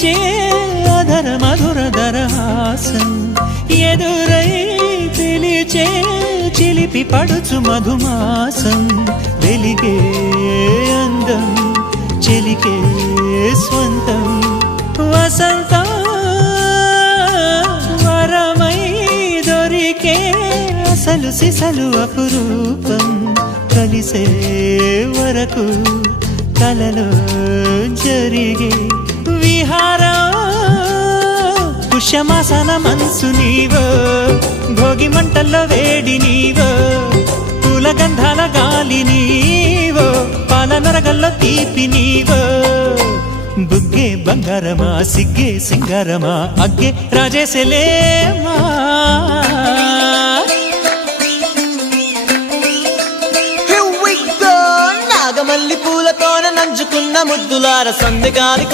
వీచే అధర మధుర దరహాసం ఎదురై పిలిచే చిలిపి పడుచు మధుమాసం వెలిగే అందం చెలికే స్వంతం వసంతం వరమై దొరికే అసలు సిసలు అపురూపం కలిసే వరకు కలలో జరిగే విహారం పుష్యమాసన మనసు నీవో భోగి మంటల్లో వేడి నీవో పూల గంధాల గాలి నీవో పాల నరగల్లో తీపి నీవో బుగ్గే బంగారమా సిగ్గే సింగారమా అగ్గే రాజేసెలేమా నాగమల్లి పూలతోన నంచుకున్న ముద్దులార సందెగాలి